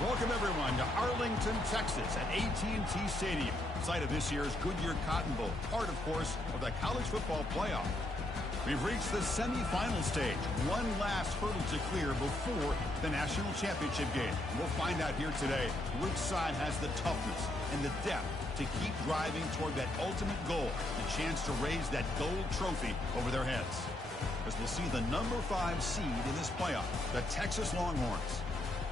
Welcome, everyone, to Arlington, Texas at AT&T Stadium, site of this year's Goodyear Cotton Bowl, part, of course, of the college football playoff. We've reached the semifinal stage, one last hurdle to clear before the national championship game. We'll find out here today which side has the toughness and the depth to keep driving toward that ultimate goal, the chance to raise that gold trophy over their heads. As we'll see the number 5 seed in this playoff, the Texas Longhorns,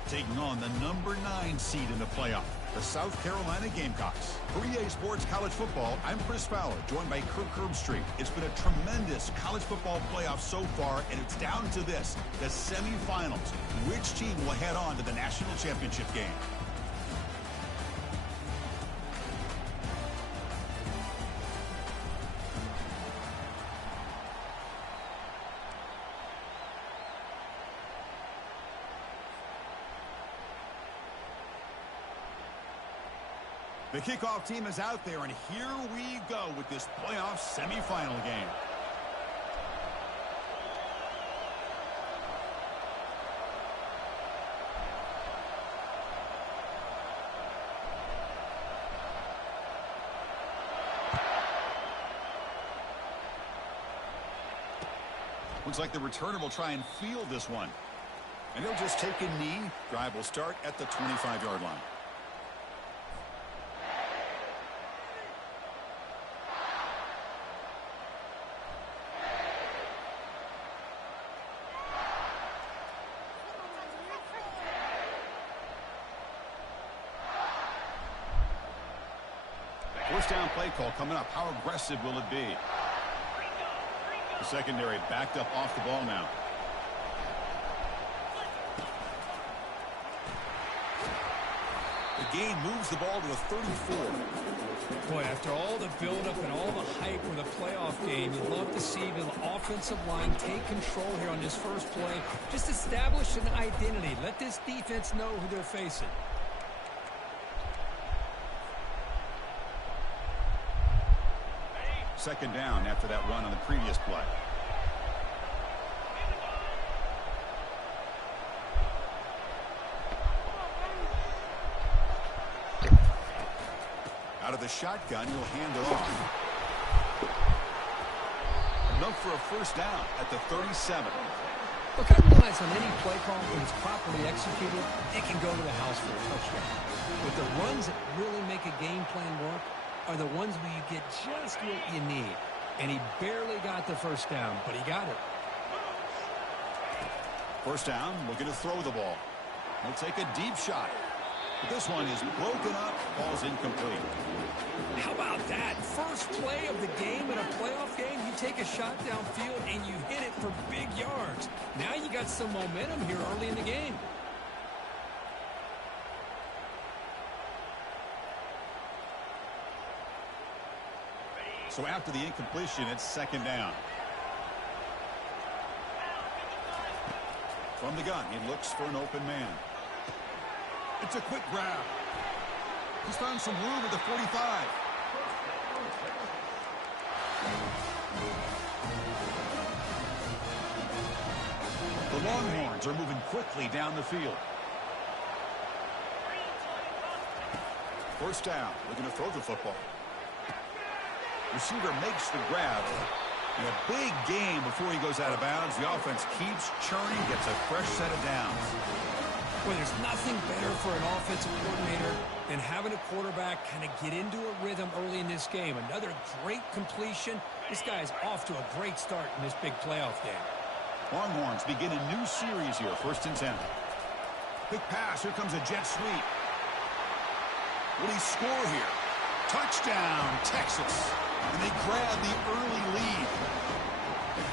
taking on the number 9 seed in the playoff, the South Carolina Gamecocks. For EA Sports College Football, I'm Chris Fowler, joined by Kirk Herbstreit. It's been a tremendous college football playoff so far, and it's down to this, the semifinals. Which team will head on to the national championship game? The kickoff team is out there, and here we go with this playoff semifinal game. Looks like the returner will try and field this one. And he'll just take a knee. Drive will start at the 25-yard line. First down play call coming up. How aggressive will it be? The secondary backed up off the ball now. The game moves the ball to the 34. Boy, after all the buildup and all the hype for the playoff game, you'd love to see the offensive line take control here on this first play. Just establish an identity. Let this defense know who they're facing. Second down after that run on the previous play. Out of the shotgun, he'll hand it off. Enough for a first down at the 37. Look, I realize on any play call, when it's properly executed, it can go to the house for a touchdown. But the runs that really make a game plan work are the ones where you get just what you need. And he barely got the first down, but he got it. First down, looking to throw the ball. He'll take a deep shot. But this one is broken up, ball's incomplete. How about that? First play of the game in a playoff game, you take a shot downfield and you hit it for big yards. Now you got some momentum here early in the game. So after the incompletion, it's second down. From the gun, he looks for an open man. It's a quick grab. He's found some room at the 45. The Longhorns are moving quickly down the field. First down, looking to throw the football. Receiver makes the grab. And a big game before he goes out of bounds. The offense keeps churning, gets a fresh set of downs. Well, there's nothing better for an offensive coordinator than having a quarterback kind of get into a rhythm early in this game. Another great completion. This guy is off to a great start in this big playoff game. Longhorns begin a new series here, 1st and 10. Quick pass, here comes a jet sweep. Will he score here? Touchdown, Texas. And they grab the early lead.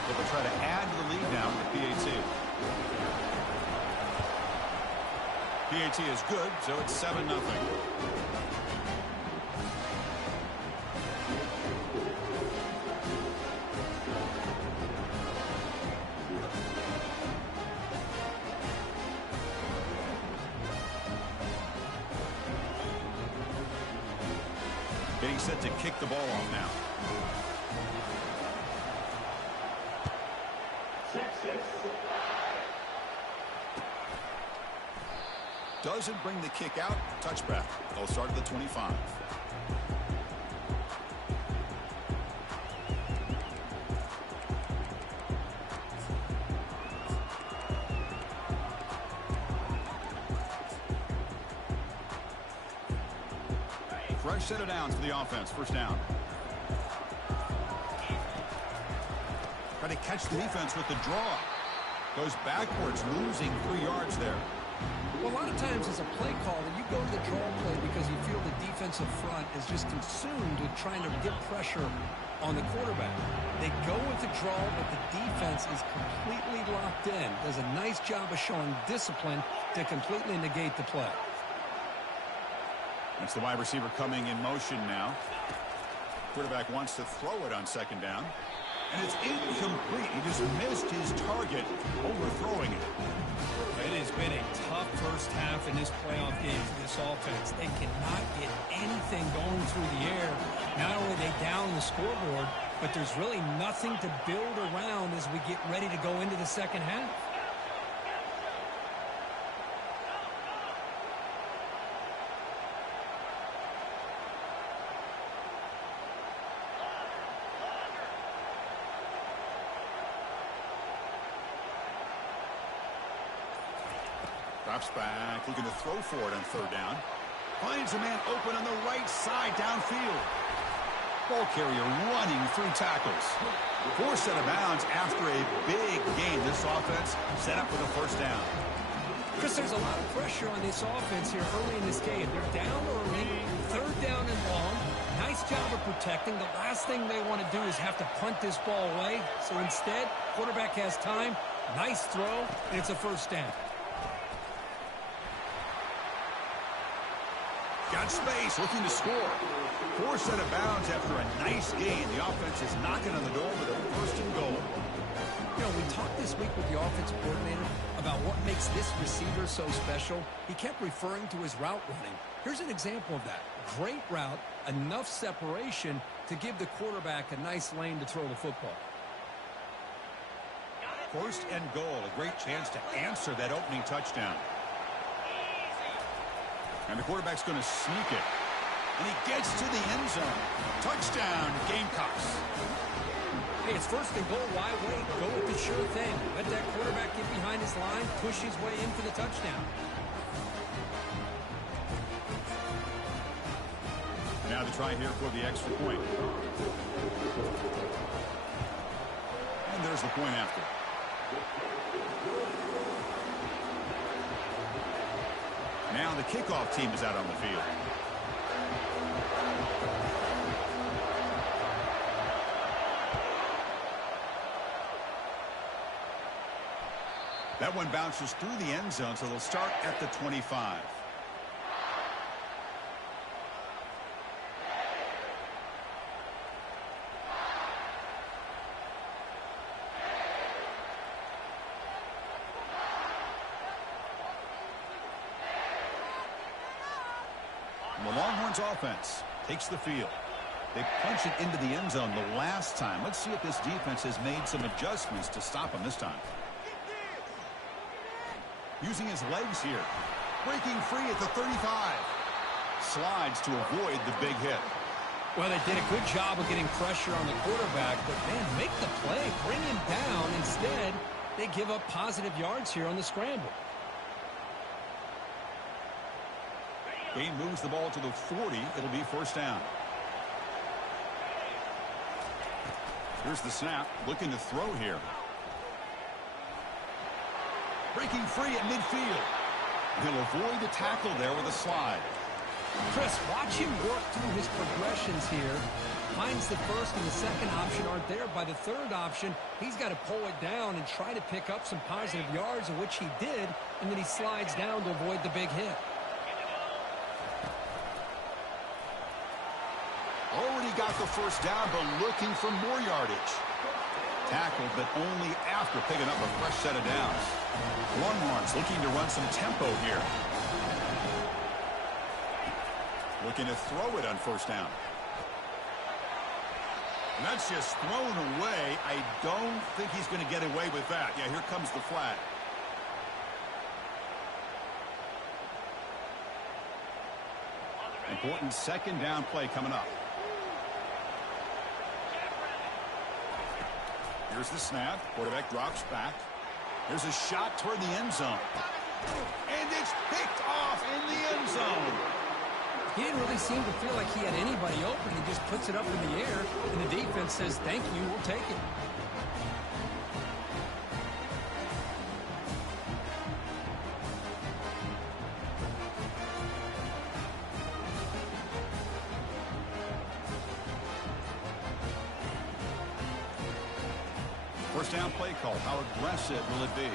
They'll try to add to the lead now with PAT. PAT is good, so it's 7-0. Getting set to kick the ball off now. doesn't bring the kick out. Touchback. They'll start at the 25. Fresh set of downs for the offense. First down. Try to catch the defense with the draw. Goes backwards, losing 3 yards there. Well, a lot of times as a play caller, you go to the draw play because you feel the defensive front is just consumed with trying to get pressure on the quarterback. They go with the draw, but the defense is completely locked in. Does a nice job of showing discipline to completely negate the play. It's the wide receiver coming in motion now. Quarterback wants to throw it on second down. And it's incomplete. He just missed his target, overthrowing it. It has been a tough first half in this playoff game for this offense. They cannot get anything going through the air. Not only are they down the scoreboard, but there's really nothing to build around as we get ready to go into the second half. Drops back, looking to throw for it on third down. Finds a man open on the right side downfield. Ball carrier running through tackles. 4 set of bounds after a big gain. This offense set up with a first down. Chris, there's a lot of pressure on this offense here early in this game. They're down early, third down and long. Nice job of protecting. The last thing they want to do is have to punt this ball away. So instead, quarterback has time. Nice throw, and it's a first down. Got space, looking to score. 4 set of bounds after a nice gain. The offense is knocking on the door with a first and goal. You know, we talked this week with the offensive coordinator about what makes this receiver so special. He kept referring to his route running. Here's an example of that. Great route, enough separation to give the quarterback a nice lane to throw the football. First and goal, a great chance to answer that opening touchdown. And the quarterback's going to sneak it. And he gets to the end zone. Touchdown, Gamecocks. Hey, it's first and goal. Why wait? Go with the sure thing. Let that quarterback get behind his line, push his way in for the touchdown. Now to try here for the extra point. And there's the point after. Now the kickoff team is out on the field. That one bounces through the end zone, so they'll start at the 25. The Longhorns offense takes the field. They punch it into the end zone the last time. Let's see if this defense has made some adjustments to stop them this time. Using his legs here. Breaking free at the 35. Slides to avoid the big hit. Well, they did a good job of getting pressure on the quarterback, but, man, make the play. Bring him down. Instead, they give up positive yards here on the scramble. Game moves the ball to the 40. It'll be first down. Here's the snap. Looking to throw here. Breaking free at midfield. He'll avoid the tackle there with a slide. Chris, watch him work through his progressions here. Finds the first and the second option aren't there. By the third option, he's got to pull it down and try to pick up some positive yards, of which he did, and then he slides down to avoid the big hit. Already got the first down, but looking for more yardage. Tackled, but only after picking up a fresh set of downs. Longhorns looking to run some tempo here. Looking to throw it on first down. And that's just thrown away. I don't think he's going to get away with that. Yeah, here comes the flag. Important second down play coming up. Here's the snap. Quarterback drops back. Here's a shot toward the end zone. And it's picked off in the end zone. He didn't really seem to feel like he had anybody open. He just puts it up in the air, and the defense says, thank you, we'll take it. First down play call. How aggressive will it be?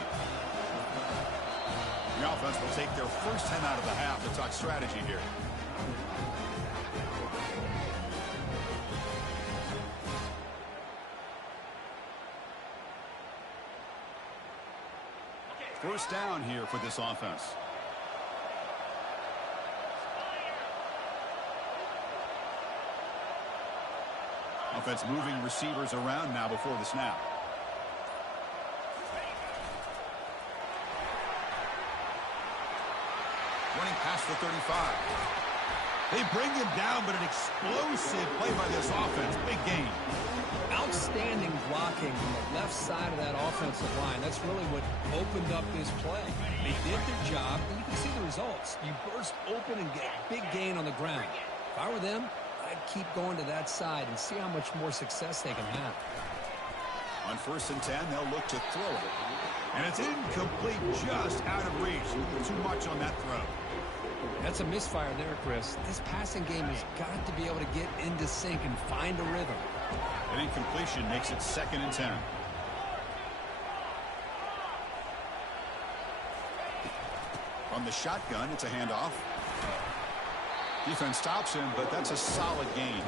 The offense will take their first 10 out of the half to talk strategy here. First down here for this offense. Offense moving receivers around now before the snap. Running past the 35. They bring him down, but an explosive play by this offense. Big gain. Outstanding blocking on the left side of that offensive line. That's really what opened up this play. They did their job, and you can see the results. You burst open and get a big gain on the ground. If I were them, I'd keep going to that side and see how much more success they can have. On 1st and 10, they'll look to throw it. And it's incomplete, just out of reach. Too much on that throw. That's a misfire there, Chris. This passing game has got to be able to get into sync and find a rhythm. An incompletion makes it 2nd and 10. From the shotgun, it's a handoff. Defense stops him, but that's a solid gain.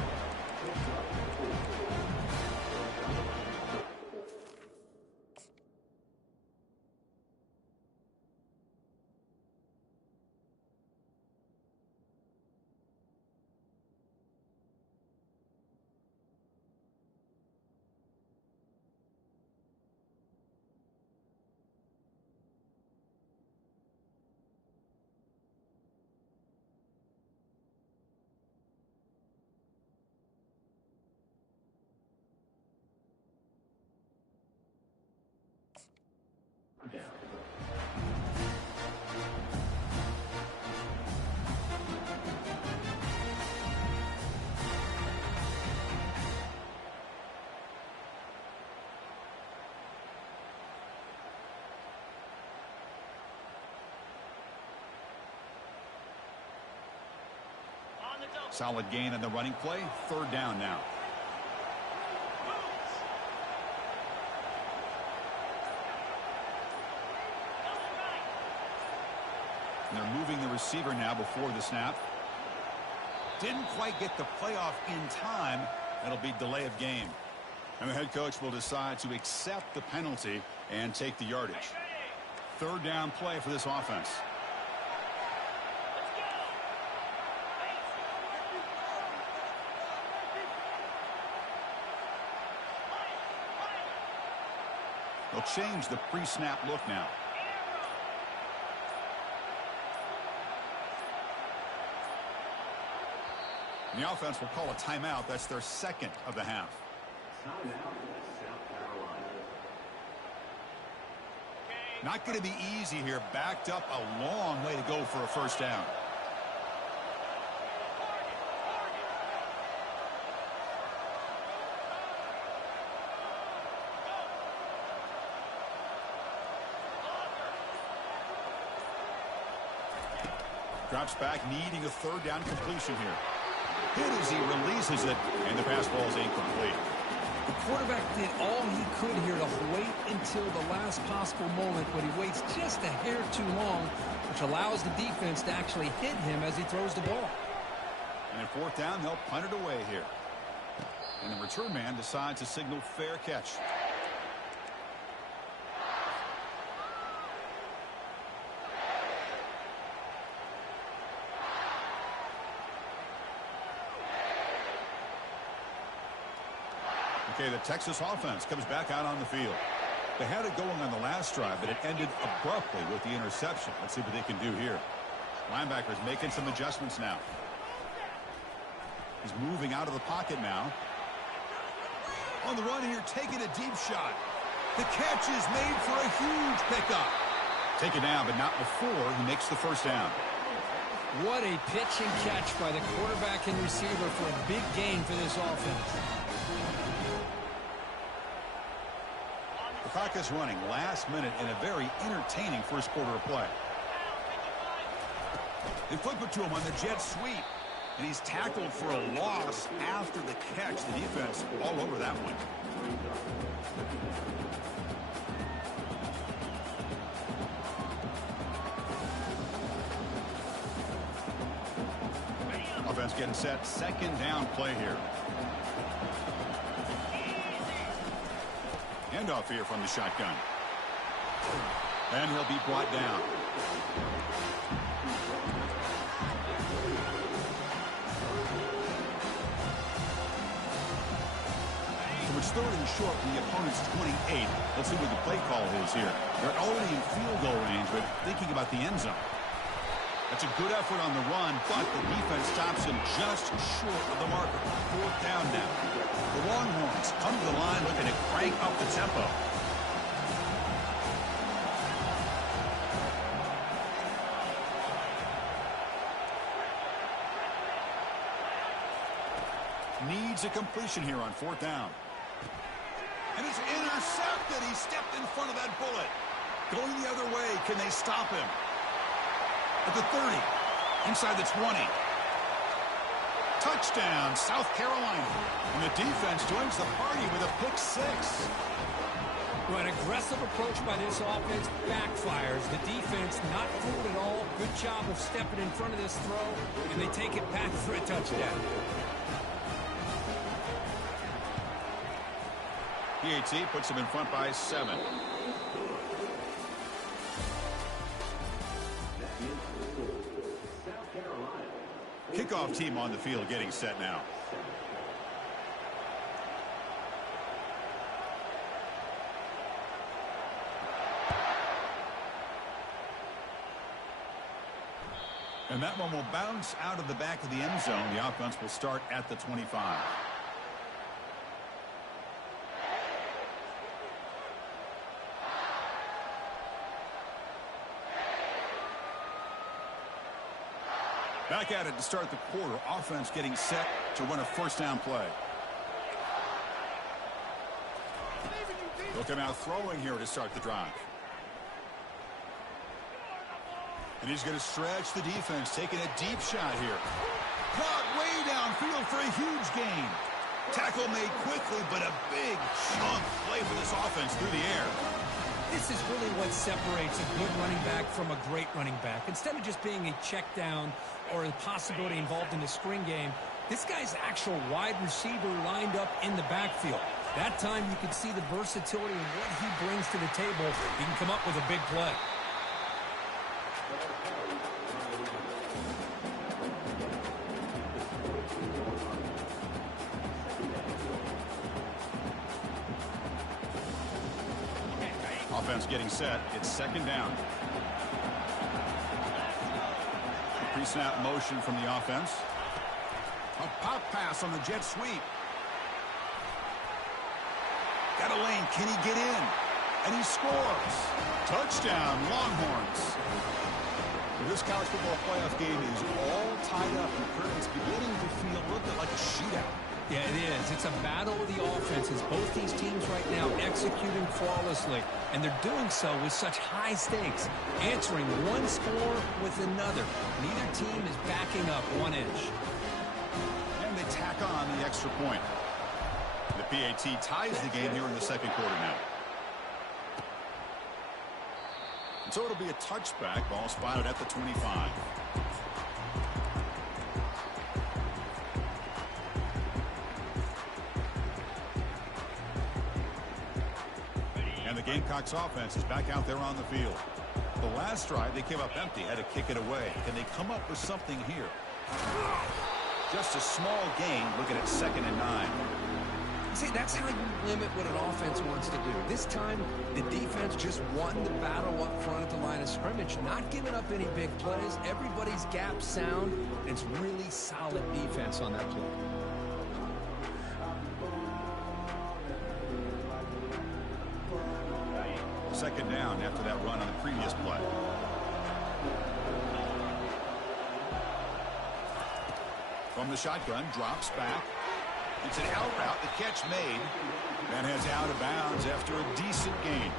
Solid gain on the running play. 3rd down now. And they're moving the receiver now before the snap. Didn't quite get the playoff in time. That'll be delay of game. And the head coach will decide to accept the penalty and take the yardage. 3rd down play for this offense. They'll change the pre-snap look now. And the offense will call a timeout. That's their 2nd of the half. Not going to be easy here. Backed up a long way to go for a first down. Drops back, needing a 3rd down completion here. Hit as he releases it, and the pass ball is incomplete. The quarterback did all he could here to wait until the last possible moment, but he waits just a hair too long, which allows the defense to actually hit him as he throws the ball. And in 4th down, they'll punt it away here. And the return man decides to signal fair catch. Okay, the Texas offense comes back out on the field. They had it going on the last drive, but it ended abruptly with the interception. Let's see what they can do here. Linebackers making some adjustments now. He's moving out of the pocket now. On the run here, taking a deep shot. The catch is made for a huge pickup. Take it down, but not before he makes the first down. What a pitch and catch by the quarterback and receiver for a big gain for this offense. The clock is running last minute in a very entertaining first quarter of play. They flip it to him on the jet sweep. And he's tackled for a loss after the catch. The defense all over that one. Offense getting set. Second down play here. Handoff here from the shotgun. And he'll be brought down. It's third and short from the opponent's 28. Let's see what the play call is here. They're already in field goal range, but thinking about the end zone. That's a good effort on the run, but the defense stops him just short of the marker. Fourth down now. The Longhorns come to the line looking to crank up the tempo. Needs a completion here on fourth down. And it's intercepted. He stepped in front of that bullet. Going the other way. Can they stop him? At the 30. Inside the 20. Touchdown, South Carolina. And the defense joins the party with a pick six. Well, an aggressive approach by this offense backfires. The defense not fooled at all. Good job of stepping in front of this throw. And they take it back for a touchdown. PAT puts them in front by 7. Kickoff team on the field getting set now. And that one will bounce out of the back of the end zone. The offense will start at the 25. Back at it to start the quarter. Offense getting set to run a first down play. They'll come out throwing here to start the drive. And he's going to stretch the defense, taking a deep shot here. Caught way downfield for a huge gain. Tackle made quickly, but a big chunk play for this offense through the air. This is really what separates a good running back from a great running back. Instead of just being a check down or a possibility involved in a screen game, this guy's actual wide receiver lined up in the backfield. That time you can see the versatility of what he brings to the table. He can come up with a big play. Offense getting set. It's second down. Pre-snap motion from the offense. A pop pass on the jet sweep. Got a lane. Can he get in? And he scores. Touchdown, Longhorns. This college football playoff game is all tied up. It's beginning to feel a little bit like a shootout. Yeah, it is. It's a battle of the offenses. Both these teams right now executing flawlessly, and they're doing so with such high stakes, answering one score with another. Neither team is backing up 1 inch. And they tack on the extra point. The PAT ties the game here in the second quarter now. And so it'll be a touchback. Ball spotted at the 25. And the Gamecocks offense is back out there on the field. The last drive, they came up empty, had to kick it away. Can they come up with something here? Just a small gain, looking at 2nd and 9. See, that's how you limit what an offense wants to do. This time, the defense just won the battle up front at the line of scrimmage, not giving up any big plays. Everybody's gap sound, and it's really solid defense on that play. Second down after that run on the previous play. From the shotgun, drops back. It's an out route, the catch made, and has out of bounds after a decent gain.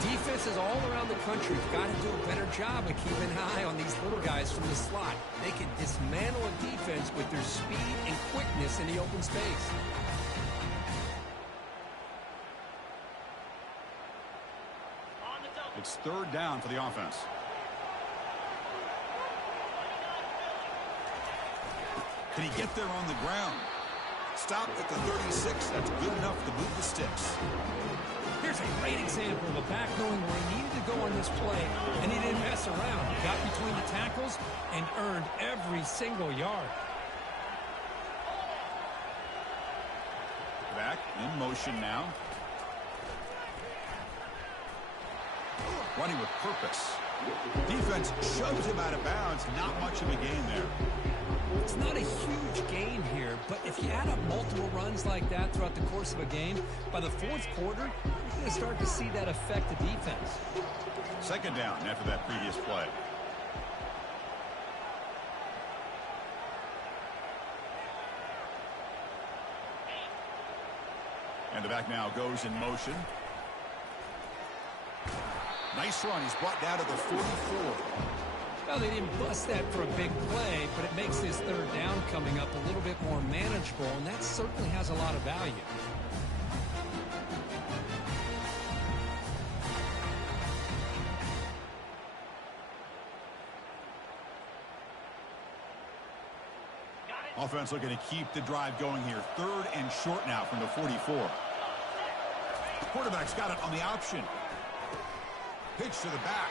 Defenses all around the country have got to do a better job of keeping an eye on these little guys from the slot. They can dismantle a defense with their speed and quickness in the open space. It's third down for the offense. Can he get there on the ground? Stopped at the 36. That's good enough to move the sticks. Here's a great example of a back knowing where he needed to go on this play, and he didn't mess around. He got between the tackles and earned every single yard. Back in motion now. Running with purpose. Defense shoves him out of bounds. Not much of a gain there. It's not a huge gain here, but if you add up multiple runs like that throughout the course of a game, by the fourth quarter, you're going to start to see that affect the defense. Second down after that previous play. And the back now goes in motion. Nice run. He's brought down to the 44. Well, they didn't bust that for a big play, but it makes this third down coming up a little bit more manageable, and that certainly has a lot of value. Offense looking to keep the drive going here. Third and short now from the 44. Quarterback's got it on the option. Pitch to the back.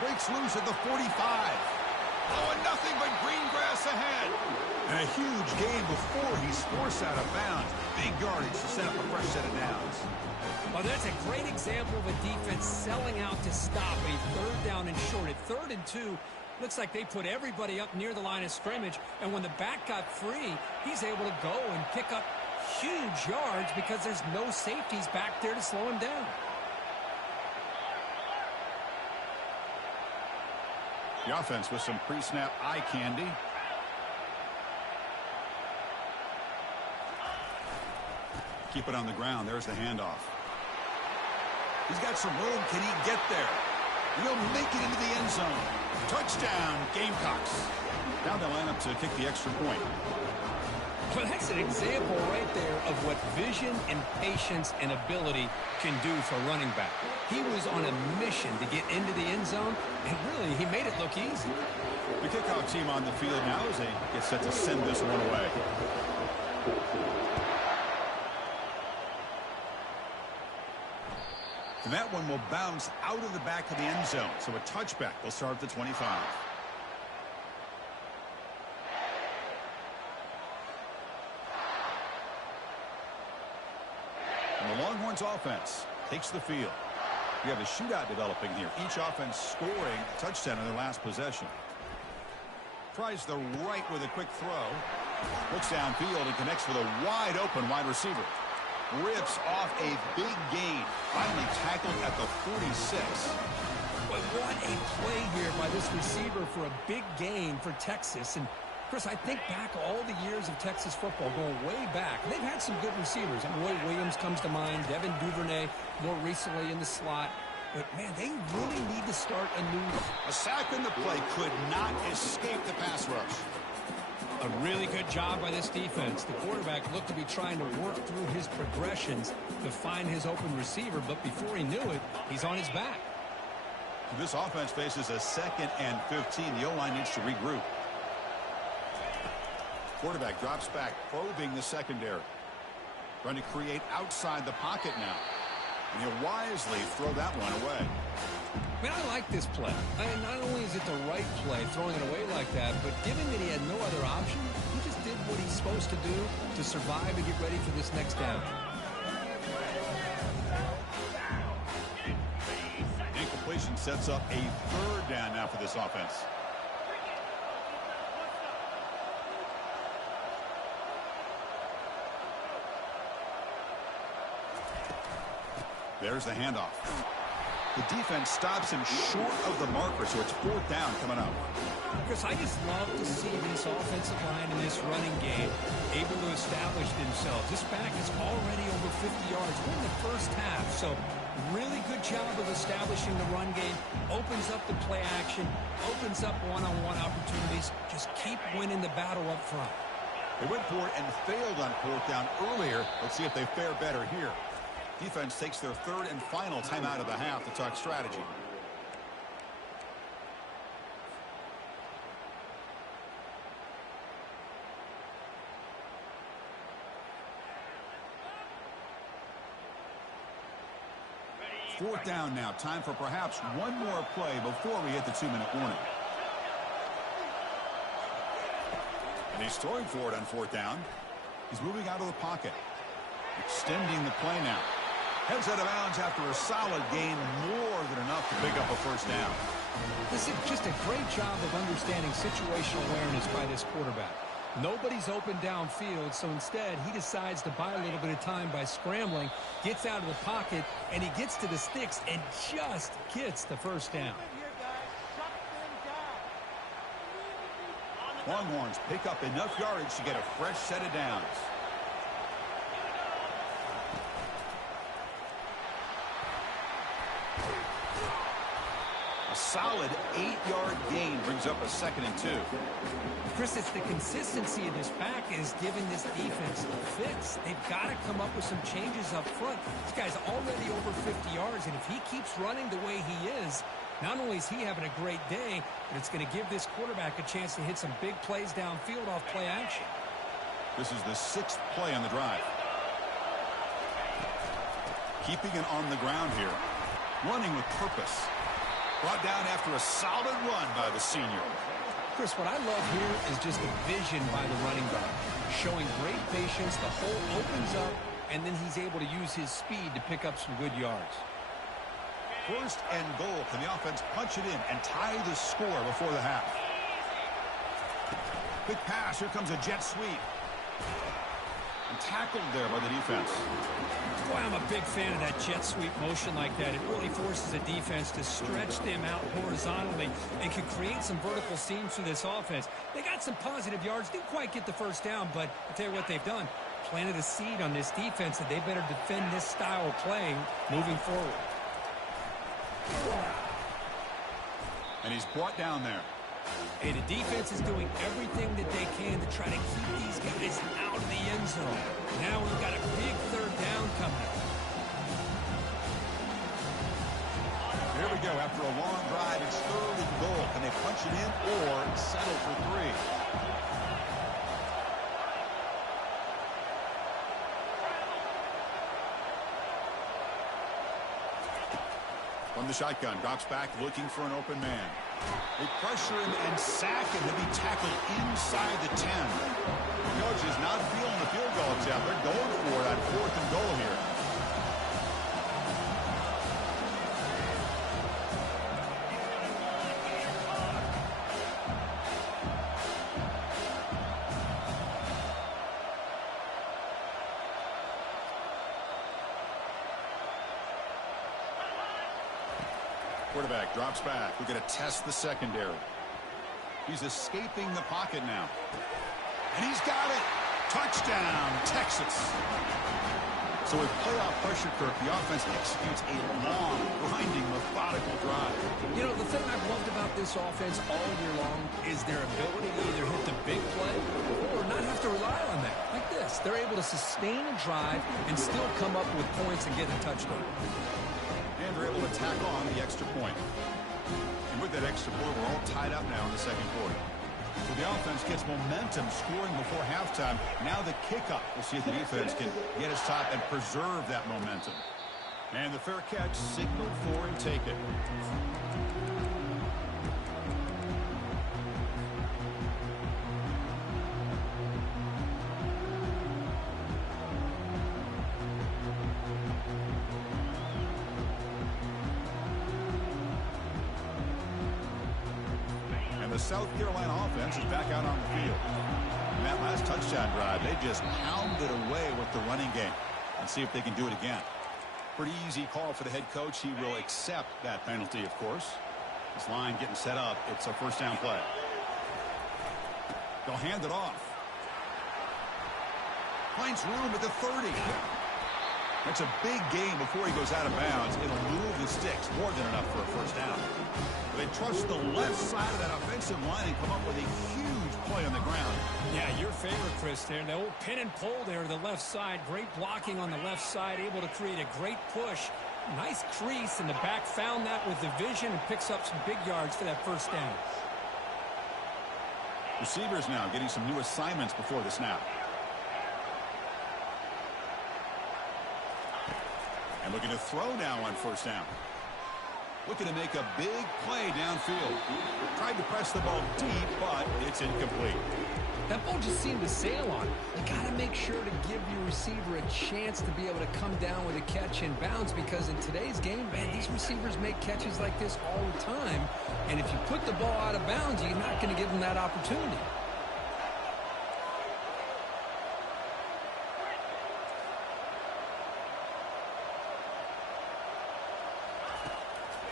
Breaks loose at the 45. Oh, and nothing but green grass ahead. And a huge gain before he's forced out of bounds. Big yardage to set up a fresh set of downs. Well, that's a great example of a defense selling out to stop a third down and short. At 3rd and 2, looks like they put everybody up near the line of scrimmage, and when the back got free, he's able to go and pick up huge yards because there's no safeties back there to slow him down. The offense with some pre-snap eye candy. Keep it on the ground. There's the handoff. He's got some room. Can he get there? He'll make it into the end zone. Touchdown, Gamecocks. Now they line up to kick the extra point. Well, that's an example right there of what vision and patience and ability can do for running back. He was on a mission to get into the end zone, and really, he made it look easy. The kickoff team on the field now as they get set to send this one away. And that one will bounce out of the back of the end zone. So a touchback will start at the 25. And the Longhorns offense takes the field. We have a shootout developing here. Each offense scoring a touchdown in their last possession. Tries the right with a quick throw. Looks downfield and connects with a wide open wide receiver. Rips off a big gain. Finally tackled at the 46. But what a play here by this receiver for a big gain for Texas. And Chris, I think back all the years of Texas football, going way back. They've had some good receivers. Roy Williams comes to mind, Devin Duvernay more recently in the slot. But, man, they really need to start a new... A sack in the play could not escape the pass rush. A really good job by this defense. The quarterback looked to be trying to work through his progressions to find his open receiver, but before he knew it, he's on his back. This offense faces a 2nd and 15. The O-line needs to regroup. Quarterback drops back, probing the secondary. Trying to create outside the pocket now. And he'll wisely throw that one away. I mean, I like this play. And not only is it the right play, throwing it away like that, but given that he had no other option, he just did what he's supposed to do to survive and get ready for this next down. Incompletion sets up a third down now for this offense. There's the handoff. The defense stops him short of the marker, so it's fourth down coming up. Chris, I just love to see this offensive line in this running game able to establish themselves. This back is already over 50 yards. We're in the first half, so really good job of establishing the run game. Opens up the play action, opens up one-on-one opportunities. Just keep winning the battle up front. They went for it and failed on fourth down earlier. Let's see if they fare better here. Defense takes their third and final timeout of the half to talk strategy. Fourth down now. Time for perhaps one more play before we hit the 2-minute warning. And he's throwing for it on fourth down. He's moving out of the pocket. Extending the play now. Heads out of bounds after a solid gain, more than enough to pick up a first down. This is just a great job of understanding situational awareness by this quarterback. Nobody's open downfield, so instead he decides to buy a little bit of time by scrambling, gets out of the pocket, and he gets to the sticks and just gets the first down. Longhorns pick up enough yardage to get a fresh set of downs. A solid 8-yard gain brings up a 2nd and 2. Chris, it's the consistency of this back is giving this defense the fits. They've got to come up with some changes up front. This guy's already over 50 yards, and if he keeps running the way he is, not only is he having a great day, but it's going to give this quarterback a chance to hit some big plays downfield off play action. This is the 6th play on the drive. Keeping it on the ground here. Running with purpose. Brought down after a solid run by the senior. Chris, what I love here is just the vision by the running back. Showing great patience, the hole opens up, and then he's able to use his speed to pick up some good yards. First and goal. Can the offense punch it in and tie the score before the half? Big pass. Here comes a jet sweep. And tackled there by the defense. Boy, I'm a big fan of that jet sweep motion like that. It really forces a defense to stretch them out horizontally and can create some vertical seams through this offense. They got some positive yards. Didn't quite get the first down, but I'll tell you what they've done. Planted a seed on this defense that they better defend this style of play moving forward. And he's brought down there. Hey, the defense is doing everything that they can to try to keep these guys out of the end zone. Now we've got a big third down coming up. Here we go. After a long drive, it's 3rd and goal. Can they punch it in or settle for 3? From the shotgun, drops back, looking for an open man. They pressure him and sack him. He'll be tackled inside the 10. The coach is not feeling the field goal attempt. They're going for it on 4th and goal here. Quarterback drops back. We're going to test the secondary. He's escaping the pocket now. And he's got it. Touchdown, Texas. So with playoff pressure, Kirk, the offense executes a long, grinding, methodical drive. You know, the thing I've loved about this offense all year long is their ability to either hit the big play or not have to rely on that. Like this. They're able to sustain a drive and still come up with points and get a touchdown. And they're able to tack on the extra point. And with that extra point, we're all tied up now in the 2nd quarter. So the offense gets momentum scoring before halftime. Now the kickoff. We'll see if the defense can get his top and preserve that momentum. And the fair catch signaled for and taken. And the South Carolina offense is back out on the field. In that last touchdown drive, they just pounded away with the running game. And see if they can do it again. Pretty easy call for the head coach. He will accept that penalty, of course. This line getting set up. It's a first down play. They'll hand it off. Finds room at the 30. That's a big gain before he goes out of bounds. It'll move the sticks. More than enough for a first down. They trust the left side of that offensive line and come up with a huge play on the ground. Yeah, your favorite, Chris, there. The old pin and pull there to the left side. Great blocking on the left side. Able to create a great push. Nice crease, and the back found that with the vision and picks up some big yards for that first down. Receivers now getting some new assignments before the snap. And looking to throw now on first down. Looking to make a big play downfield. Tried to press the ball deep, but it's incomplete. That ball just seemed to sail on. You got to make sure to give your receiver a chance to be able to come down with a catch and bounce, because in today's game, man, these receivers make catches like this all the time. And if you put the ball out of bounds, you're not going to give them that opportunity.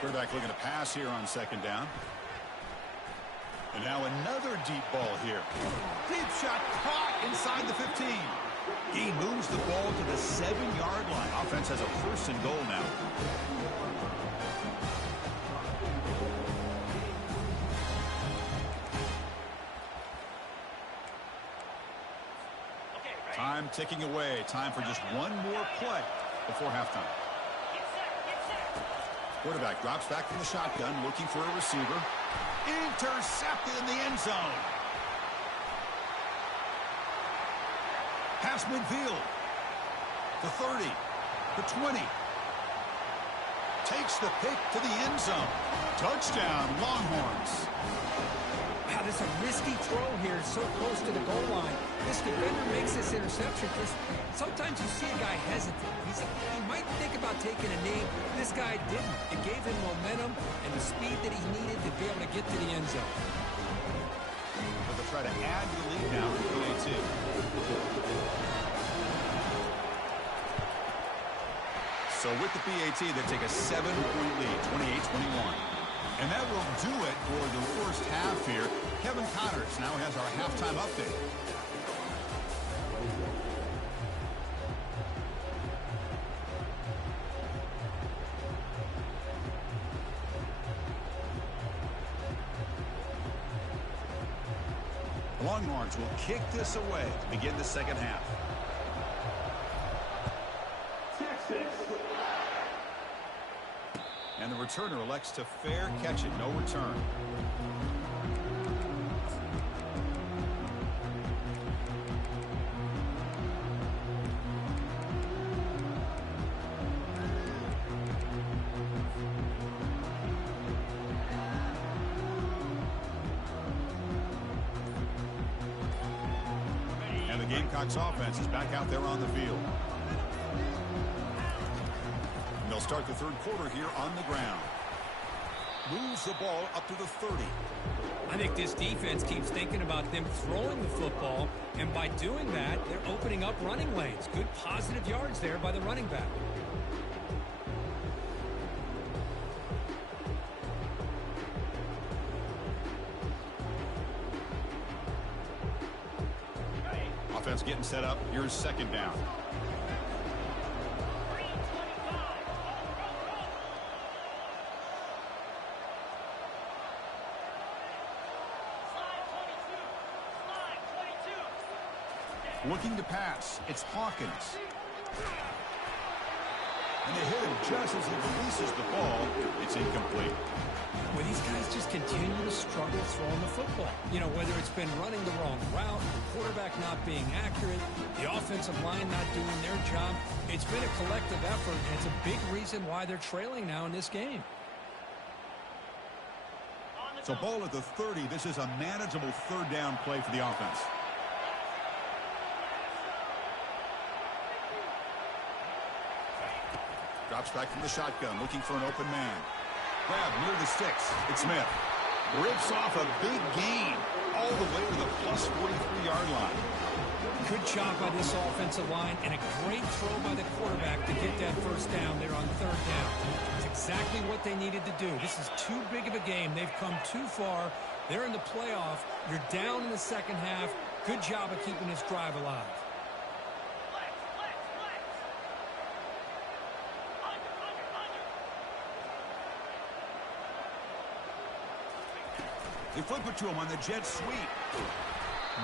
Quarterback looking to pass here on second down. And now another deep ball here. Deep shot caught inside the 15. He moves the ball to the 7-yard line. Offense has a first and goal now. Time ticking away. Time for just one more play before halftime. Quarterback drops back from the shotgun, looking for a receiver. Intercepted in the end zone. Pass midfield. The 30. The 20. Takes the pick to the end zone. Touchdown, Longhorns. Wow, this is a risky throw here, so close to the goal line. This defender makes this interception because sometimes you see a guy hesitant. He might think about taking a knee. This guy didn't. It gave him momentum and the speed that he needed to be able to get to the end zone. But they'll try to add to the lead now for PAT. So with the PAT, they take a 7-point lead, 28-21. And that will do it for the first half here. Kevin Connors now has our halftime update. The Longhorns will kick this away to begin the second half. And the returner elects to fair catch it, no return. And the Gamecocks offense is back out there on the field. They'll start the third quarter here on the ground. Moves the ball up to the 30. I think this defense keeps thinking about them throwing the football, and by doing that, they're opening up running lanes. Good positive yards there by the running back. Offense getting set up. Here's second down. Looking to pass. It's Hawkins. And they hit him just as he releases the ball. It's incomplete. Well, these guys just continue to struggle throwing the football. You know, whether it's been running the wrong route, the quarterback not being accurate, the offensive line not doing their job. It's been a collective effort, and it's a big reason why they're trailing now in this game. So ball at the 30. This is a manageable third down play for the offense. Drops back from the shotgun, looking for an open man. Grab near the sticks. It's Smith. Rips off a big gain all the way to the plus 43-yard line. Good job by this offensive line, and a great throw by the quarterback to get that first down there on third down. It's exactly what they needed to do. This is too big of a game. They've come too far. They're in the playoff. You're down in the second half. Good job of keeping this drive alive. They flip it to him on the jet sweep.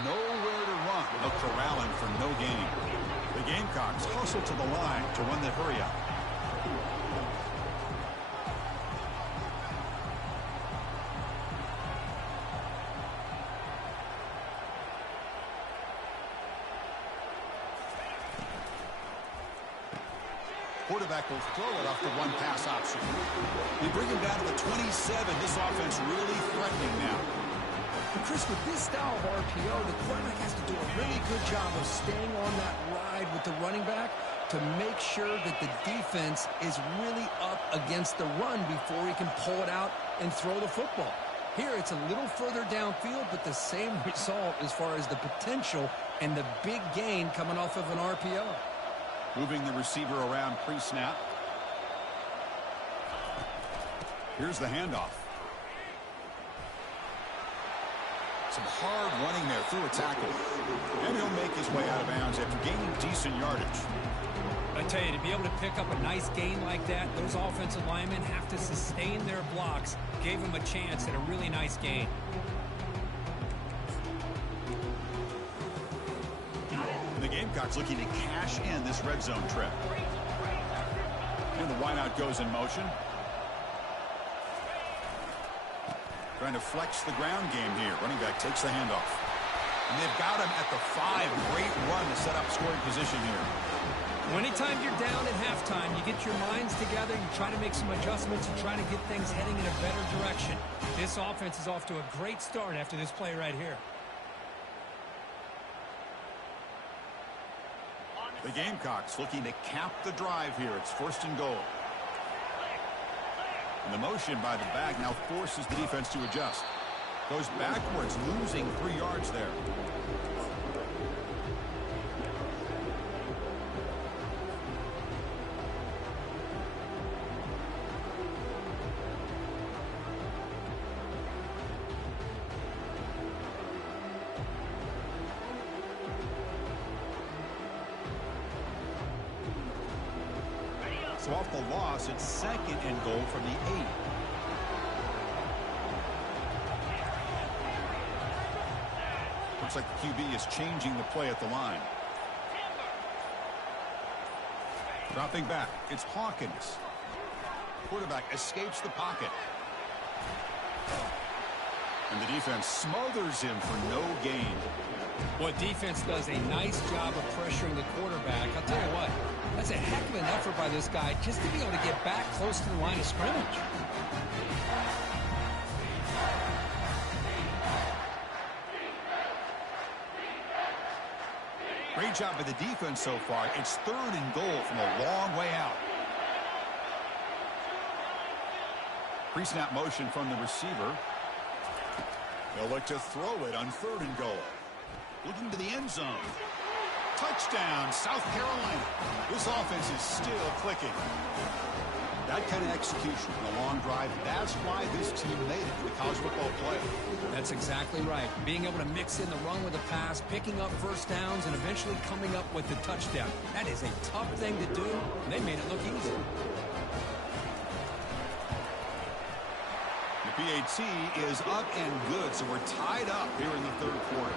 Nowhere to run. They'll corral him for no gain. The Gamecocks hustle to the line to run the hurry up. Quarterback will throw it off the one pass option. We bring him down to the 27. This offense really threatening now. But Chris, with this style of RPO, the quarterback has to do a really good job of staying on that ride with the running back to make sure that the defense is really up against the run before he can pull it out and throw the football. Here, it's a little further downfield, but the same result as far as the potential and the big gain coming off of an RPO. Moving the receiver around pre-snap. Here's the handoff. Some hard running there through a tackle. And he'll make his way out of bounds after gaining decent yardage. I tell you, to be able to pick up a nice gain like that, those offensive linemen have to sustain their blocks. Gave him a chance at a really nice gain. And the Gamecocks looking to cash in this red zone trip. And the wideout goes in motion. Trying to flex the ground game here. Running back takes the handoff. And they've got him at the 5. Great run to set up scoring position here. Anytime you're down at halftime, you get your minds together, you try to make some adjustments, and try to get things heading in a better direction. This offense is off to a great start after this play right here. The Gamecocks looking to cap the drive here. It's first and goal. And the motion by the back now forces the defense to adjust. Goes backwards, losing 3 yards there. So off the loss, it's second and goal from the 8. Looks like the QB is changing the play at the line. Dropping back, it's Hawkins. Quarterback escapes the pocket. And the defense smothers him for no gain. Well, defense does a nice job of pressuring the quarterback. I'll tell you what, that's a heck of an effort by this guy just to be able to get back close to the line of scrimmage. Great job by the defense so far. It's third and goal from a long way out. Pre-snap motion from the receiver. They'll look to throw it on third and goal. Looking to the end zone. Touchdown, South Carolina. This offense is still clicking. That kind of execution on a long drive, that's why this team made it to the college football playoff. That's exactly right. Being able to mix in the run with the pass, picking up first downs, and eventually coming up with the touchdown. That is a tough thing to do, and they made it look easy. The PAT is up and good, so we're tied up here in the third quarter.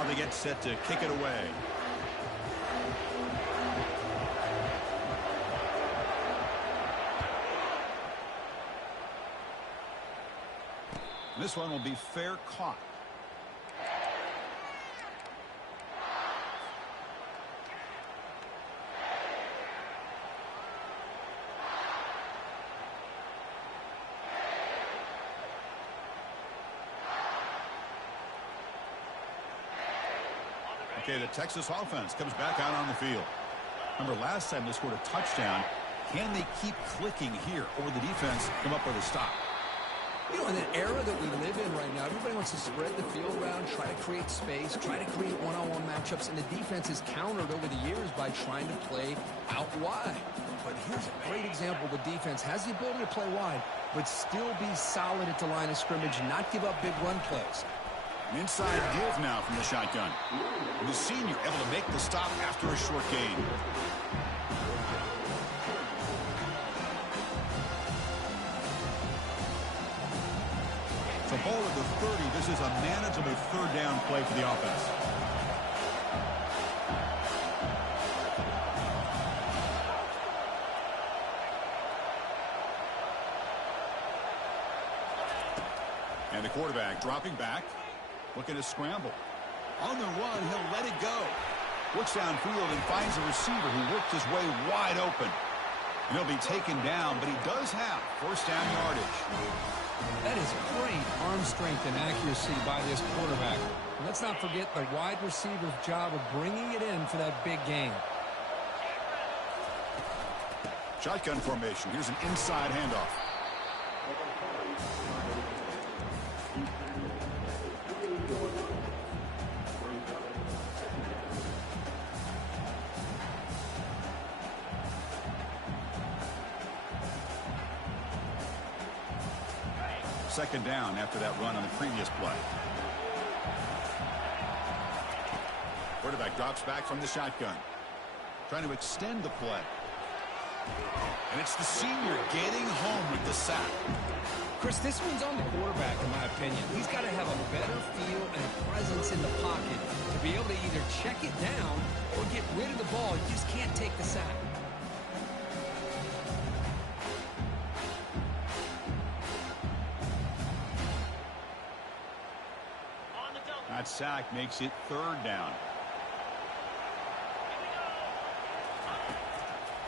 Now they get set to kick it away. This one will be fair caught. Okay, the Texas offense comes back out on the field. Remember, last time they scored a touchdown. Can they keep clicking here, or will the defense come up with a stop? You know, in the era that we live in right now, everybody wants to spread the field around, try to create space, try to create one-on-one matchups, and the defense is countered over the years by trying to play out wide. But here's a great example. The defense has the ability to play wide, but still be solid at the line of scrimmage and not give up big run plays. An inside give now from the shotgun. The senior able to make the stop after a short gain. The ball at the 30. This is a manageable third down play for the offense. And the quarterback dropping back, looking to scramble. On the run, he'll let it go. Looks downfield and finds a receiver who worked his way wide open. And he'll be taken down, but he does have first down yardage. That is great arm strength and accuracy by this quarterback. And let's not forget the wide receiver's job of bringing it in for that big gain. Shotgun formation. Here's an inside handoff. Second down after that run on the previous play. Quarterback drops back from the shotgun. Trying to extend the play. And it's the senior getting home with the sack. Chris, this one's on the quarterback, in my opinion. He's got to have a better feel and a presence in the pocket to be able to either check it down or get rid of the ball. He just can't take the sack. That sack makes it third down.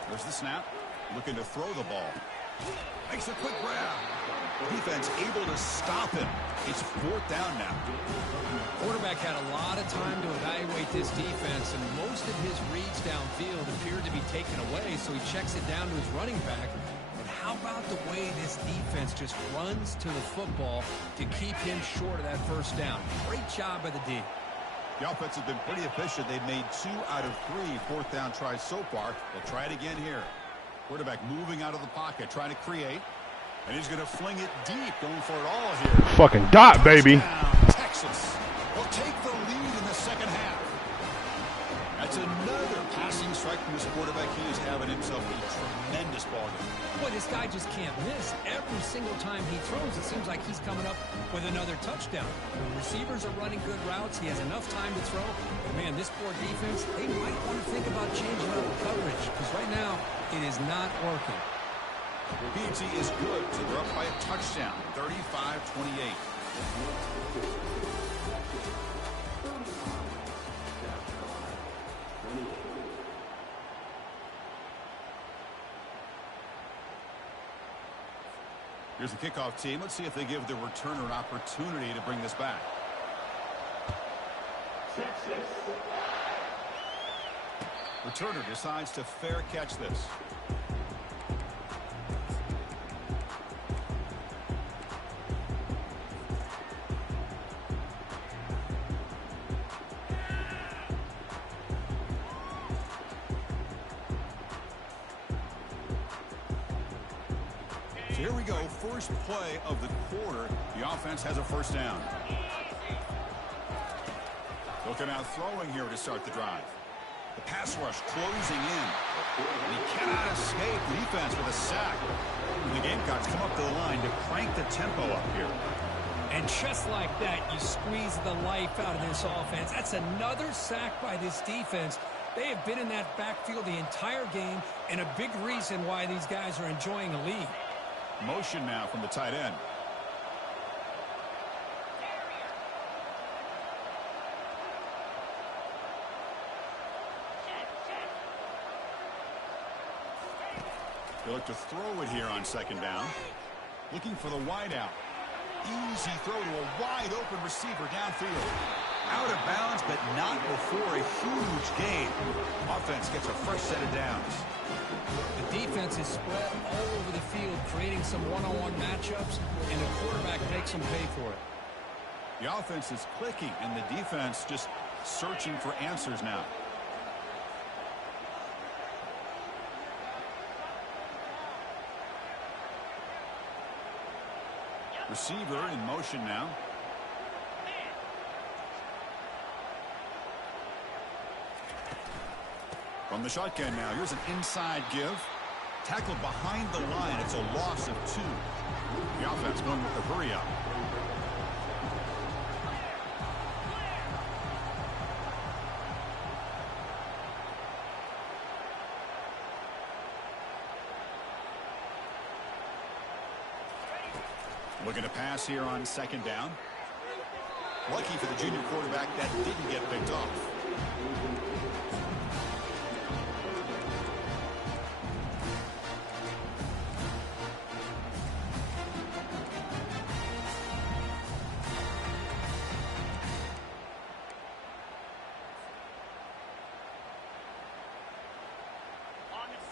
There's the snap. Looking to throw the ball. Makes a quick grab. Defense able to stop him. It's fourth down now. Quarterback had a lot of time to evaluate this defense, and most of his reads downfield appeared to be taken away, so he checks it down to his running back. But how about the way this defense just runs to the football to keep him short of that first down? Great job by the D. The offense has been pretty efficient. They've made 2 out of 3 fourth down tries so far. They'll try it again here. Quarterback moving out of the pocket, trying to create. And he's going to fling it deep, going for it all here. Fucking dot, baby. Texas will take the lead in the second half. That's another passing strike from this quarterback. He is having himself a tremendous ball game. Boy, this guy just can't miss. Every single time he throws, it seems like he's coming up with another touchdown. The receivers are running good routes. He has enough time to throw. But man, this poor defense, they might want to think about changing up the coverage, because right now it is not working. PG is good, so they're up by a touchdown, 35-28. Here's the kickoff team. Let's see if they give the returner an opportunity to bring this back. Returner decides to fair catch this. So here we go, first play of the quarter. The offense has a first down. Looking out throwing here to start the drive. The pass rush closing in. And he cannot escape the defense with a sack. And the Gamecocks come up to the line to crank the tempo up here. And just like that, you squeeze the life out of this offense. That's another sack by this defense. They have been in that backfield the entire game, and a big reason why these guys are enjoying a lead. Motion now from the tight end. They look to throw it here on second down. Looking for the wide out. Easy throw to a wide open receiver downfield. Out of bounds, but not before a huge gain. Offense gets a fresh set of downs. The defense is spread all over the field, creating some one-on-one matchups, and the quarterback makes them pay for it. The offense is clicking, and the defense just searching for answers now. Receiver in motion now. From the shotgun now, here's an inside give. Tackled behind the line. It's a loss of 2. The offense going with the hurry up. Looking to pass here on second down. Lucky for the junior quarterback that didn't get picked off.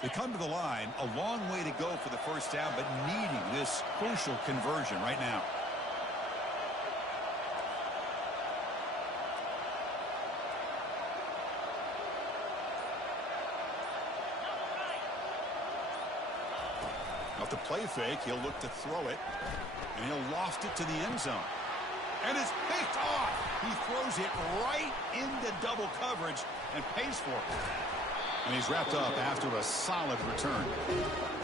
They come to the line, a long way to go for the first down, but needing this crucial conversion right now. Off the play fake, he'll look to throw it, and he'll loft it to the end zone. And it's picked off. He throws it right into double coverage and pays for it. And he's wrapped up after a solid return.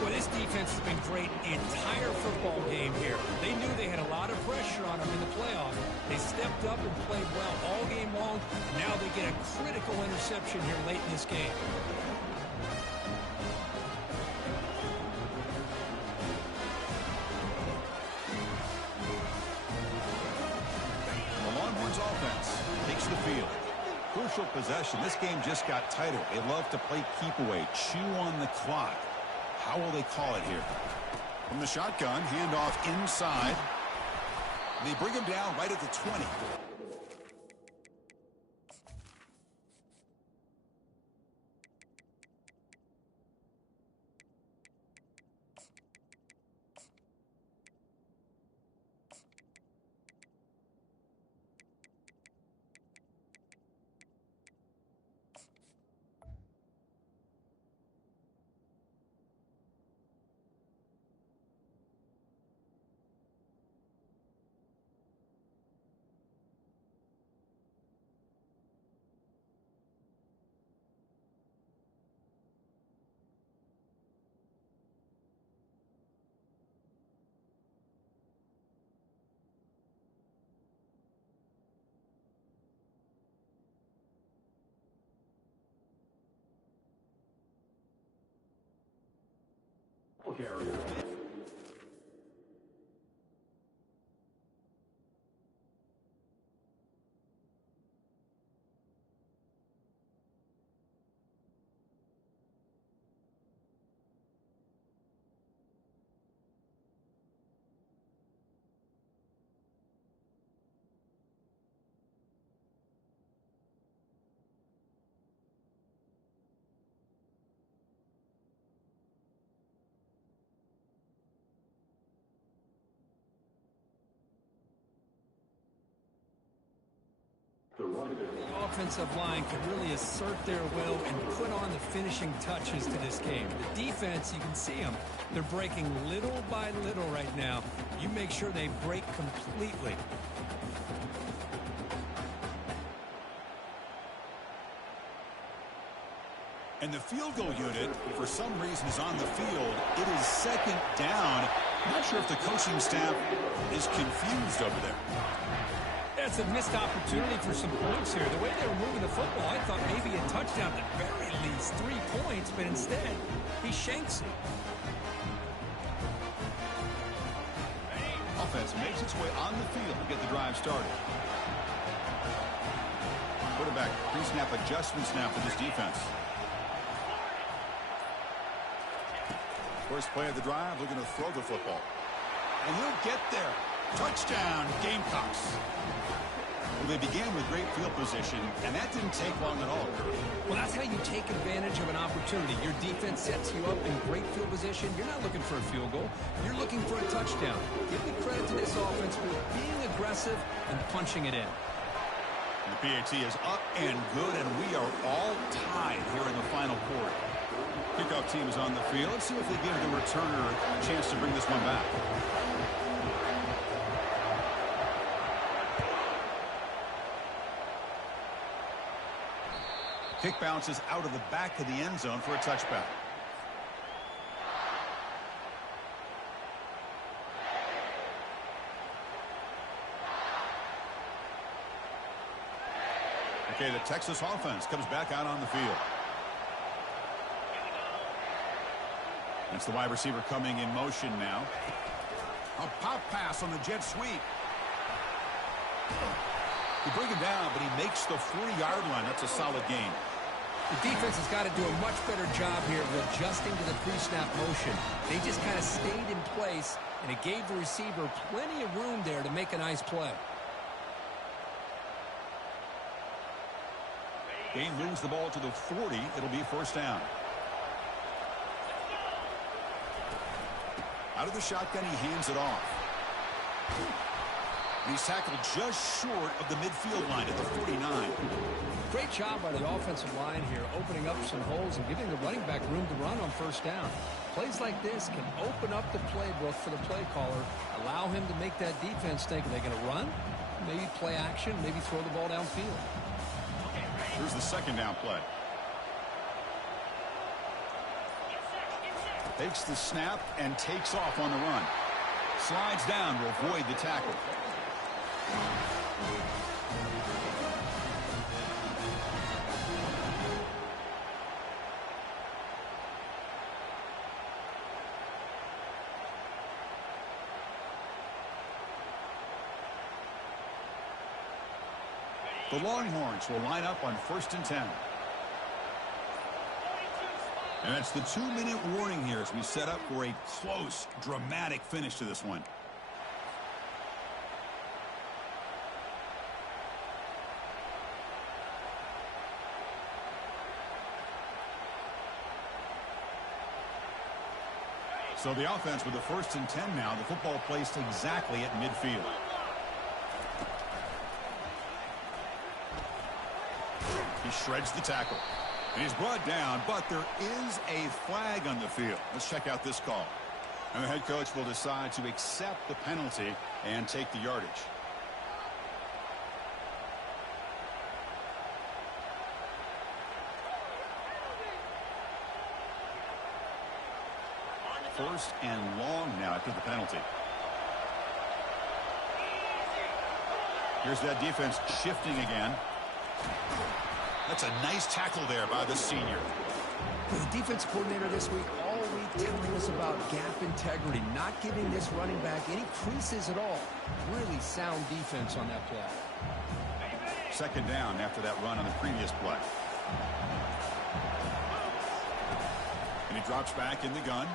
Well, this defense has been great the entire football game here. They knew they had a lot of pressure on them in the playoff. They stepped up and played well all game long. Now they get a critical interception here late in this game. The Longhorns offense takes the field. Crucial possession. This game just got tighter. They love to play keep away, chew on the clock. How will they call it here? From the shotgun, handoff inside. They bring him down right at the 20. The offensive line could really assert their will and put on the finishing touches to this game. The defense, you can see them. They're breaking little by little right now. You make sure they break completely. And the field goal unit, for some reason, is on the field. It is second down Not sure if the coaching staff is confused over there. That's a missed opportunity for some points here. The way they were moving the football, I thought maybe a touchdown, at the very least 3 points, but instead, he shanks it. Offense makes its way on the field to get the drive started. Quarterback pre-snap adjustments now for this defense. First play of the drive, looking to throw the football. And he'll get there. Touchdown, Gamecocks. Well, they began with great field position, and that didn't take long at all, Kurt. Well, that's how you take advantage of an opportunity. Your defense sets you up in great field position. You're not looking for a field goal. You're looking for a touchdown. Give the credit to this offense for being aggressive and punching it in. The PAT is up and good, and we are all tied here in the final quarter. Kickoff team is on the field. Let's see if they give the returner a chance to bring this one back. Kick bounces out of the back of the end zone for a touchback. Okay, the Texas offense comes back out on the field. That's the wide receiver coming in motion now. A pop pass on the jet sweep. They bring him down, but he makes the 40-yard line. That's a solid gain. The defense has got to do a much better job here of adjusting to the pre-snap motion. They just kind of stayed in place, and it gave the receiver plenty of room there to make a nice play. Game moves the ball to the 40. It'll be first down. Out of the shotgun, he hands it off. And he's tackled just short of the midfield line at the 49. Great job by the offensive line here, opening up some holes and giving the running back room to run on first down. Plays like this can open up the playbook for the play caller, allow him to make that defense think, are they going to run? Maybe play action, maybe throw the ball downfield. Here's the second down play. Takes the snap and takes off on the run. Slides down to avoid the tackle. The Longhorns will line up on 1st and 10. And that's the 2-minute warning here as we set up for a close, dramatic finish to this one. So the offense with the 1st and 10 now. The football placed exactly at midfield. He shreds the tackle. And he's brought down, but there is a flag on the field. Let's check out this call. And the head coach will decide to accept the penalty and take the yardage. First and long now after the penalty. Here's that defense shifting again. That's a nice tackle there by the senior. The defense coordinator this week all week telling us about gap integrity, not giving this running back any creases at all. Really sound defense on that play. Second down after that run on the previous play. And he drops back in the gun.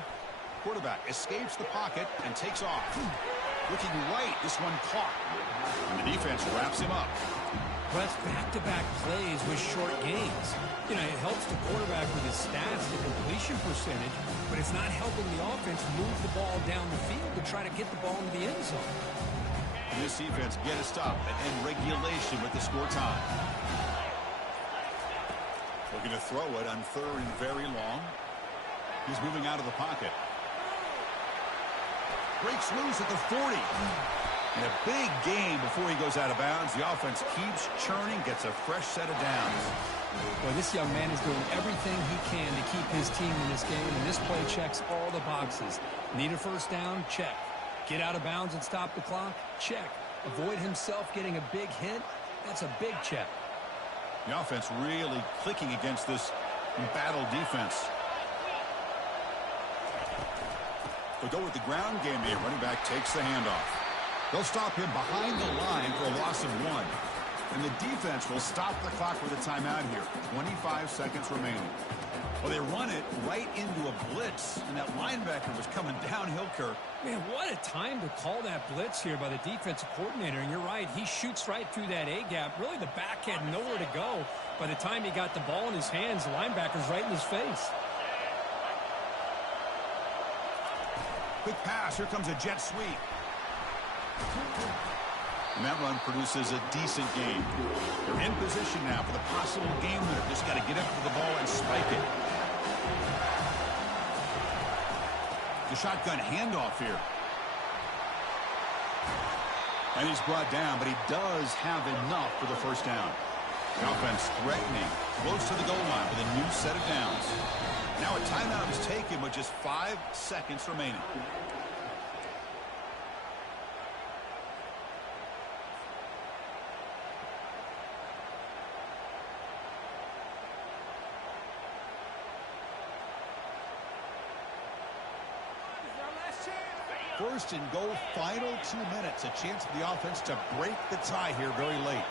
Quarterback escapes the pocket and takes off. Looking right, this one caught. And the defense wraps him up. That's back-to-back plays with short gains. You know, it helps the quarterback with his stats, the completion percentage, but it's not helping the offense move the ball down the field to try to get the ball into the end zone. And this defense get a stop and end regulation with the score tie. Looking to throw it on 3rd and very long. He's moving out of the pocket. Breaks loose at the 40. And a big gain before he goes out of bounds. The offense keeps churning, gets a fresh set of downs. Boy, this young man is doing everything he can to keep his team in this game, and this play checks all the boxes. Need a first down? Check. Get out of bounds and stop the clock? Check. Avoid himself getting a big hit? That's a big check. The offense really clicking against this embattled defense. They'll go with the ground game here. Running back takes the handoff. They'll stop him behind the line for a loss of 1. And the defense will stop the clock with a timeout here. 25 seconds remaining. Well, they run it right into a blitz, and that linebacker was coming downhill, Kirk. Man, what a time to call that blitz here by the defensive coordinator. And you're right, he shoots right through that A-gap. Really, the back had nowhere to go. By the time he got the ball in his hands, the linebacker's right in his face. Quick pass. Here comes a jet sweep. And that run produces a decent gain. They're in position now for the possible game winner. Just got to get up to the ball and spike it. The shotgun handoff here. And he's brought down, but he does have enough for the first down. The offense threatening, close to the goal line with a new set of downs. Now a timeout is taken with just 5 seconds remaining. First and goal, final 2 minutes. A chance for the offense to break the tie here very late.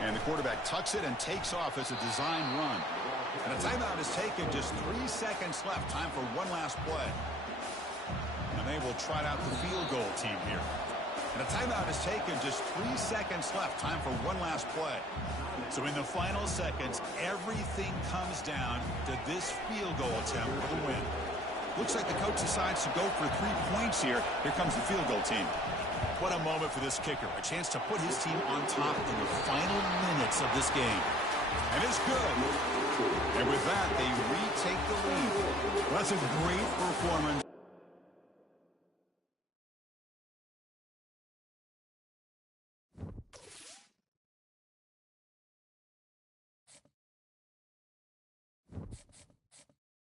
And the quarterback tucks it and takes off as a design run. And a timeout is taken, just 3 seconds left. Time for one last play. And they will trot out the field goal team here. And a timeout is taken, just 3 seconds left. Time for one last play. So in the final seconds, everything comes down to this field goal attempt for the win. Looks like the coach decides to go for 3 points here. Here comes the field goal team. What a moment for this kicker. A chance to put his team on top in the final minutes of this game. And it's good. And with that, they retake the lead. Well, that's a great performance.